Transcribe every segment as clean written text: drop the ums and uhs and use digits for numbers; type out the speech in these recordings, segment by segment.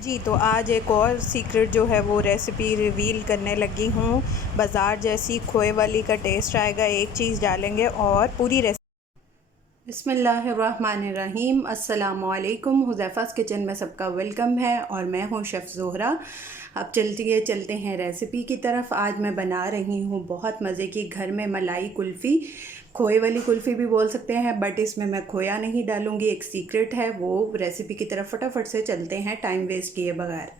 जी, तो आज एक और सीक्रेट जो है वो रेसिपी रिवील करने लगी हूँ। बाज़ार जैसी खोए वाली का टेस्ट आएगा, एक चीज़ डालेंगे और पूरी रेसिपी। बिस्मिल्लाहिर्रहमानिर्रहीम, अस्सलामुअलैकुम। हुज़ैफ़ा's किचन में सबका वेलकम है और मैं हूँ शेफ़ ज़ोहरा। अब चलते हैं रेसिपी की तरफ। आज मैं बना रही हूँ बहुत मज़े की घर में मलाई कुल्फ़ी। खोए वाली कुल्फ़ी भी बोल सकते हैं, बट इसमें मैं खोया नहीं डालूँगी, एक सीक्रेट है। वो रेसिपी की तरफ फटाफट से चलते हैं टाइम वेस्ट किए बगैर।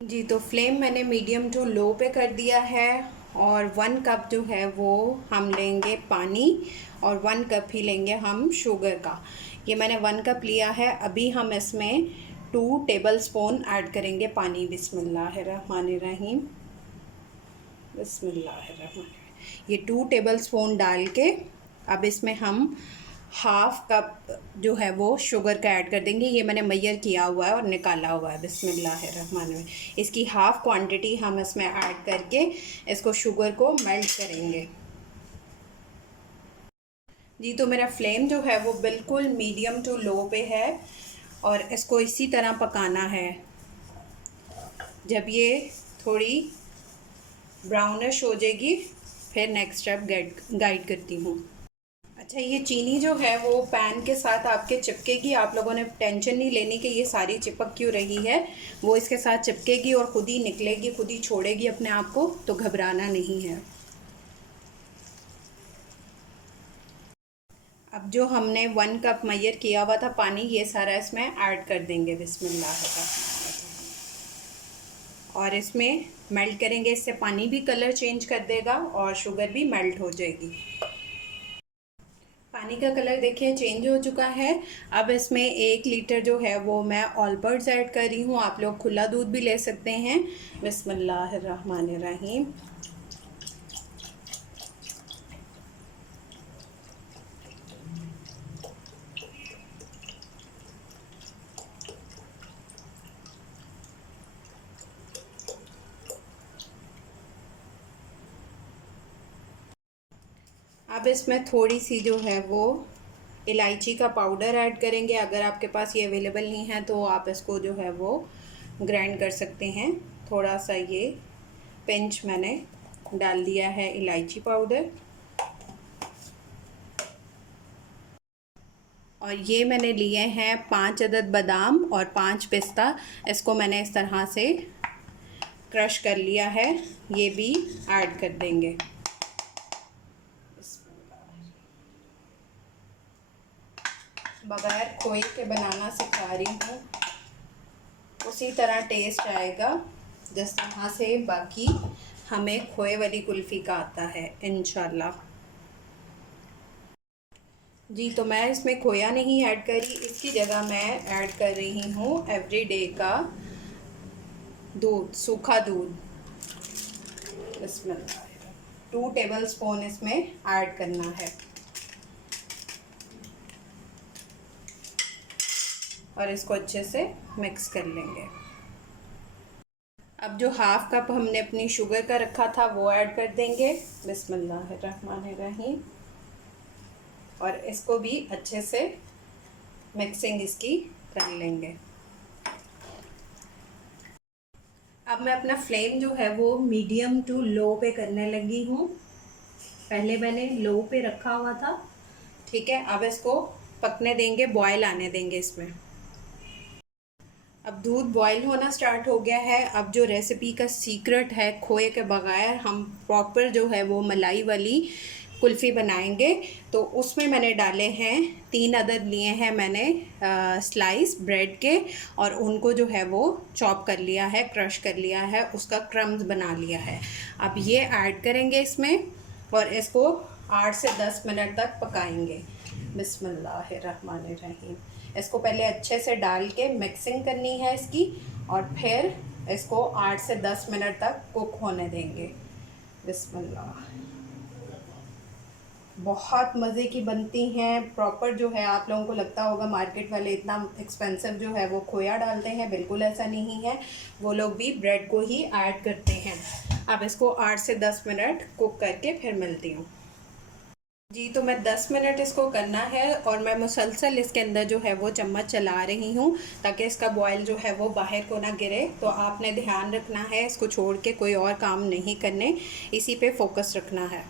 जी, तो फ्लेम मैंने मीडियम टू लो पे कर दिया है और 1 कप जो है वो हम लेंगे पानी और 1 कप ही लेंगे हम शुगर का। ये मैंने 1 कप लिया है। अभी हम इसमें 2 टेबल स्पून ऐड करेंगे पानी। बिस्मिल्लाहिर्रहमानिर्रहीम, बिस्मिल्लाहिर्रहमानिर्रहीम। ये 2 टेबल स्पून डाल के अब इसमें हम 1/2 कप जो है वो शुगर का ऐड कर देंगे। ये मैंने मेजर किया हुआ है और निकाला हुआ है। बिस्मिल्लाहिर्रहमानिर्रहीम। इसकी हाफ़ क्वांटिटी हम इसमें ऐड करके इसको शुगर को मेल्ट करेंगे। जी, तो मेरा फ्लेम जो है वो बिल्कुल मीडियम टू लो पे है और इसको इसी तरह पकाना है। जब ये थोड़ी ब्राउनिश हो जाएगी फिर नेक्स्ट स्टेप गाइड करती हूँ। अच्छा, ये चीनी जो है वो पैन के साथ आपके चिपकेगी। आप लोगों ने टेंशन नहीं लेनी कि ये सारी चिपक क्यों रही है, वो इसके साथ चिपकेगी और खुद ही निकलेगी, खुद ही छोड़ेगी अपने आप को, तो घबराना नहीं है। अब जो हमने 1 कप मेजर किया हुआ था पानी, ये सारा इसमें ऐड कर देंगे। बिस्मिल्लाह। और इसमें मेल्ट करेंगे, इससे पानी भी कलर चेंज कर देगा और शुगर भी मेल्ट हो जाएगी। पानी का कलर देखिए चेंज हो चुका है। अब इसमें 1 लीटर जो है वो मैं ऑलपर्ड्स ऐड कर रही हूँ। आप लोग खुला दूध भी ले सकते हैं। बिस्मिल्लाहिर्रहमानिर्रहीम। अब इसमें थोड़ी सी जो है वो इलायची का पाउडर ऐड करेंगे। अगर आपके पास ये अवेलेबल नहीं है तो आप इसको जो है वो ग्राइंड कर सकते हैं। थोड़ा सा ये पिंच मैंने डाल दिया है इलायची पाउडर। और ये मैंने लिए हैं 5 अदद बादाम और 5 पिस्ता। इसको मैंने इस तरह से क्रश कर लिया है, ये भी ऐड कर देंगे। बगैर खोए के बनाना सिखा रही हूँ, उसी तरह टेस्ट आएगा जिस तरह से बाकी हमें खोए वाली कुल्फ़ी का आता है इंशाल्लाह। जी, तो मैं इसमें खोया नहीं ऐड करी, इसकी जगह मैं ऐड कर रही हूँ एवरीडे का दूध, सूखा दूध। इसमें 2 टेबल स्पून इसमें ऐड करना है और इसको अच्छे से मिक्स कर लेंगे। अब जो 1/2 कप हमने अपनी शुगर का रखा था वो ऐड कर देंगे। बिस्मिल्लाहिर्रहमानिर्रहीम। और इसको भी अच्छे से मिक्सिंग इसकी कर लेंगे। अब मैं अपना फ्लेम जो है वो मीडियम टू लो पे करने लगी हूँ। पहले मैंने लो पे रखा हुआ था, ठीक है। अब इसको पकने देंगे, बॉयल आने देंगे इसमें। अब दूध बॉयल होना स्टार्ट हो गया है। अब जो रेसिपी का सीक्रेट है, खोए के बगैर हम प्रॉपर जो है वो मलाई वाली कुल्फ़ी बनाएंगे। तो उसमें मैंने डाले हैं 3 अदद लिए हैं मैंने स्लाइस ब्रेड के, और उनको जो है वो चॉप कर लिया है, क्रश कर लिया है, उसका क्रम्स बना लिया है। अब ये ऐड करेंगे इसमें और इसको 8 से 10 मिनट तक पकाएंगे। बिस्मिल्लाहिर्रहमानिर्रहीम। इसको पहले अच्छे से डाल के मिक्सिंग करनी है इसकी, और फिर इसको 8 से 10 मिनट तक कुक होने देंगे। बिस्मिल्लाह। बहुत मज़े की बनती हैं प्रॉपर। जो है आप लोगों को लगता होगा मार्केट वाले इतना एक्सपेंसिव जो है वो खोया डालते हैं, बिल्कुल ऐसा नहीं है। वो लोग भी ब्रेड को ही ऐड करते हैं। अब इसको 8 से 10 मिनट कुक करके फिर मिलती हूँ। जी तो मैं 10 मिनट इसको करना है और मैं मुसलसल इसके अंदर जो है वो चम्मच चला रही हूँ ताकि इसका बॉयल जो है वो बाहर को ना गिरे। तो आपने ध्यान रखना है, इसको छोड़ के कोई और काम नहीं करने, इसी पे फोकस रखना है।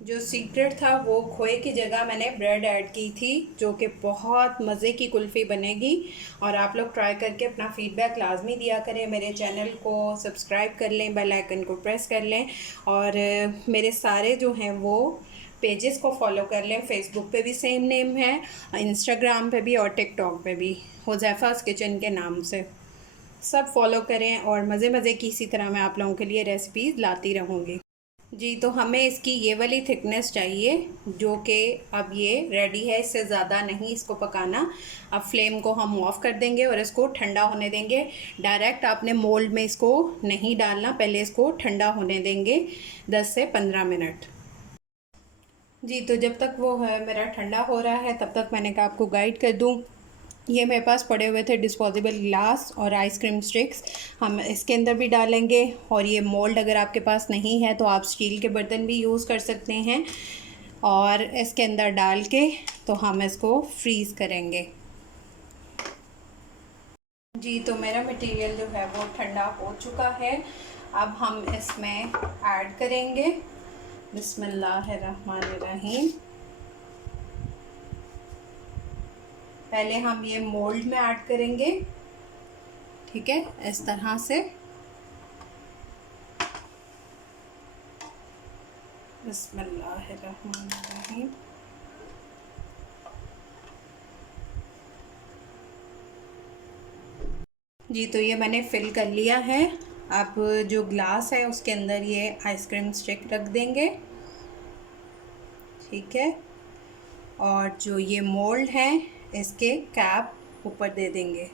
जो सीक्रेट था वो खोए की जगह मैंने ब्रेड ऐड की थी, जो कि बहुत मज़े की कुल्फ़ी बनेगी। और आप लोग ट्राई करके अपना फ़ीडबैक लाजमी दिया करें। मेरे चैनल को सब्सक्राइब कर लें, बेल आइकन को प्रेस कर लें और मेरे सारे जो हैं वो पेजेस को फॉलो कर लें। फेसबुक पे भी सेम नेम है, इंस्टाग्राम पे भी और टिकटॉक पे भी हुज़ैफ़ा's किचन के नाम से। सब फॉलो करें और मज़े मज़े की इसी तरह मैं आप लोगों के लिए रेसिपीज़ लाती रहूँगी। जी तो हमें इसकी ये वाली थिकनेस चाहिए, जो कि अब ये रेडी है, इससे ज़्यादा नहीं इसको पकाना। अब फ्लेम को हम ऑफ़ कर देंगे और इसको ठंडा होने देंगे। डायरेक्ट आपने मोल्ड में इसको नहीं डालना, पहले इसको ठंडा होने देंगे 10 से 15 मिनट। जी तो जब तक वो है मेरा ठंडा हो रहा है तब तक मैंने कहा आपको गाइड कर दूँ। ये मेरे पास पड़े हुए थे डिस्पोजेबल ग्लास और आइसक्रीम स्टिक्स, हम इसके अंदर भी डालेंगे। और ये मोल्ड अगर आपके पास नहीं है तो आप स्टील के बर्तन भी यूज़ कर सकते हैं। और इसके अंदर डाल के तो हम इसको फ्रीज़ करेंगे। जी तो मेरा मटेरियल जो है वो ठंडा हो चुका है। अब हम इसमें ऐड करेंगे बिस्मिल्लाहिर्रहमानिर्रहीम। पहले हम ये मोल्ड में ऐड करेंगे, ठीक है, इस तरह से। बिस्मिल्लाहिर्रहमानिर्रहीम। जी तो ये मैंने फिल कर लिया है। अब जो ग्लास है उसके अंदर ये आइसक्रीम स्टिक रख देंगे, ठीक है। और जो ये मोल्ड है इसके कैप ऊपर दे देंगे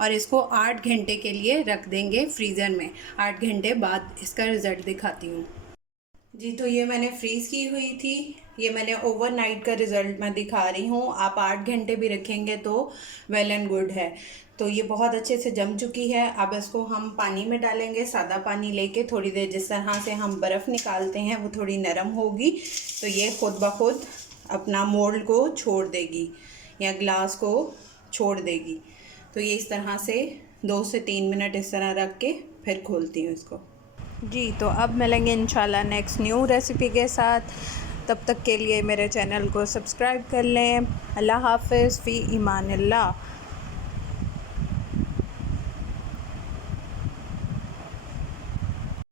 और इसको 8 घंटे के लिए रख देंगे फ्रीज़र में। 8 घंटे बाद इसका रिज़ल्ट दिखाती हूँ। जी तो ये मैंने फ्रीज़ की हुई थी, ये मैंने ओवरनाइट का रिज़ल्ट मैं दिखा रही हूँ। आप 8 घंटे भी रखेंगे तो वेल एंड गुड है। तो ये बहुत अच्छे से जम चुकी है। अब इसको हम पानी में डालेंगे, सादा पानी लेके थोड़ी देर, जिस तरह से हम बर्फ़ निकालते हैं वो थोड़ी नरम होगी तो ये खुद ब खुद अपना मोल्ड को छोड़ देगी या ग्लास को छोड़ देगी। तो ये इस तरह से 2 से 3 मिनट इस तरह रख के फिर खोलती हूँ इसको। जी तो अब मिलेंगे इंशाल्लाह नेक्स्ट न्यू रेसिपी के साथ। तब तक के लिए मेरे चैनल को सब्सक्राइब कर लें। अल्लाह हाफ़िज़, फ़ी ईमानिल्लाह।